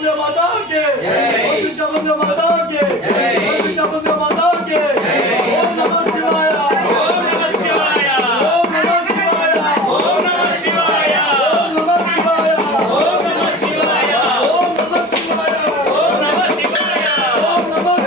बंधु माता के जय बंधु माता के जय बंधु माता के ओम नमः शिवाय ओम नमः शिवाय ओम नमः शिवाय ओम नमः शिवाय ओम नमः शिवाय ओम नमः शिवाय ओम नमः शिवाय ओम नमः शिवाय ओम नमः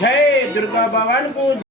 जय दुर्गा भवानी को